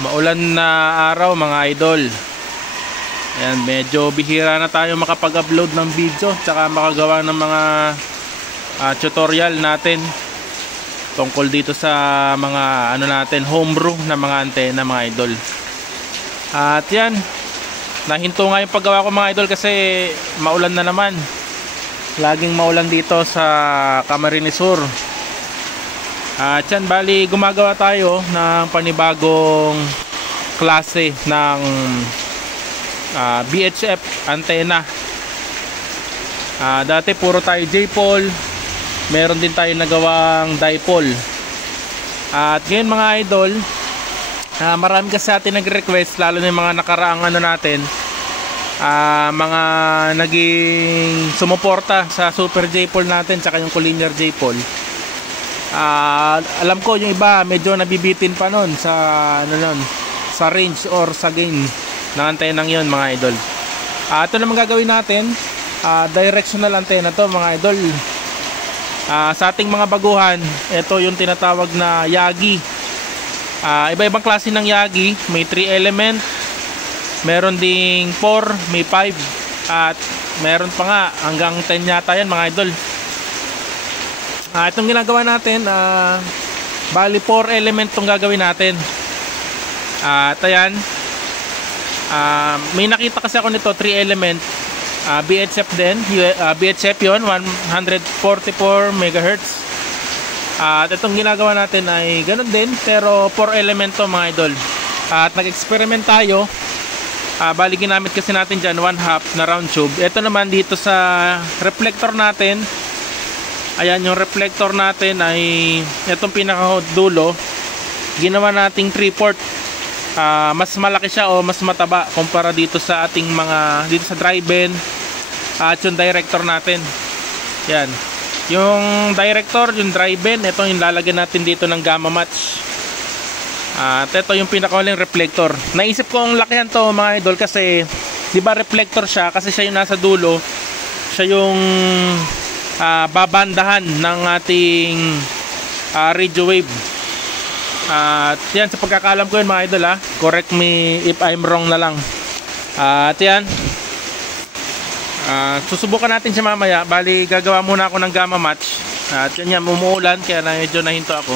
Maulan na araw mga idol. Ayan, medyo bihira na tayo makapag-upload ng video tsaka makagawa ng mga tutorial natin tungkol dito sa mga natin, homebrew na mga antena mga idol. At yan, nahinto nga yung paggawa ko mga idol kasi maulan na naman. Laging maulan dito sa Camarines Sur. At yan, bali gumagawa tayo ng panibagong klase ng VHF antena. Dati puro tayo J-pole, meron din tayo nagawang dipole. At ngayon mga idol, marami kasi atin nag-request, lalo na yung mga nakaraang natin, mga naging sumuporta sa Super J-pole natin tsaka yung Collinear J-pole. Alam ko yung iba medyo nabibitin pa nun sa sa range or sa gain ng antenang yon mga idol. Ito naman gagawin natin, directional antenna to mga idol. Sa ating mga baguhan, ito yung tinatawag na Yagi. Iba-ibang klase ng Yagi, may 3 element, meron ding 4, may 5, at meron pa nga hanggang 10 yata yan mga idol. Itong ginagawa natin, bali 4 element itong gagawin natin. At ayan, may nakita kasi ako nito 3 element, VHF din, VHF yun, 144 MHz. At itong ginagawa natin ay ganun din, pero 4 element to mga idol. At nag-experiment tayo, bali ginamit kasi natin dyan 1/2 na round tube. Ito naman dito sa reflector natin, ayan yung reflector natin ay itong pinakadulo, ginawa nating 3/4. Mas malaki siya o mas mataba kumpara dito sa ating mga dito sa drive-in at yung director natin. Yan. Yung director, yung drive-in, ito yung lalagyan natin dito ng gamma match. At ito yung pinakahuling reflector. Naisip kong lakihan to mga idol kasi di ba reflector siya kasi siya yung nasa dulo. Siya yung babandahan ng ating radio wave. At yan, sa pagkakalam ko yun mga idol, correct me if I'm wrong na lang. At yan, susubukan natin siya mamaya. Bali gagawa muna ako ng gamma match. At yan, umuulan kaya medyo nahinto ako.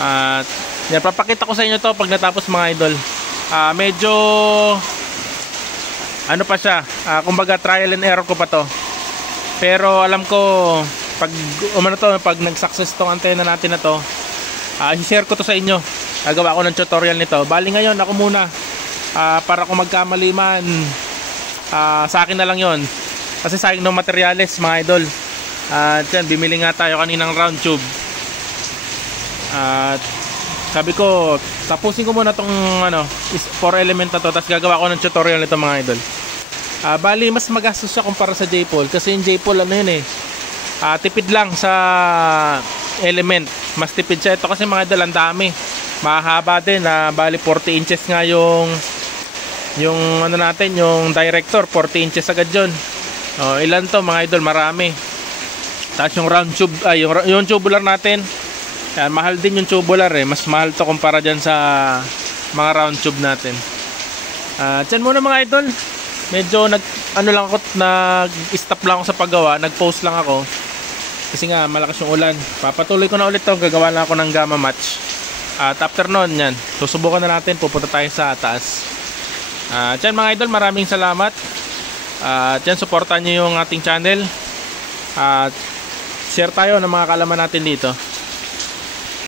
At yan, papakita ko sa inyo to pag natapos mga idol. Medyo ano pa siya, kumbaga trial and error ko pa to. Pero alam ko pag pag nag-success tong antena natin na to, i-share ko to sa inyo. Gagawa ko ng tutorial nito. Bali ngayon ako muna, para kung magkamali man, sa akin na lang yon. Kasi sayang ng materyales mga idol. At yan, bimili nga tayo kaninang round tube. At sabi ko, tapusin ko muna tong 4 element na to, tapos gagawa ko ng tutorial nito mga idol. Bali mas magastos siya kumpara sa J-pole, kasi yung J-pole tipid lang sa element, mas tipid siya. Ito kasi mga idol, ang dami, mahaba din, bali 40 inches nga yung natin, yung director, 40 inches agad yun. Ilan to mga idol, marami. Tapos yung round tube, yung tubular natin, yan, mahal din yung tubular mas mahal to kumpara dyan sa mga round tube natin. Dyan muna mga idol, medyo nag-stop lang ako sa paggawa, nag-pause lang ako kasi nga malakas yung ulan. Papatuloy ko na ulit to, gagawa lang ako ng gamma match. At after nun, yan, susubukan na natin, pupunta tayo sa taas. Dyan mga idol, maraming salamat. Dyan, supportan nyo yung ating channel. Share tayo ng mga kaalaman natin dito.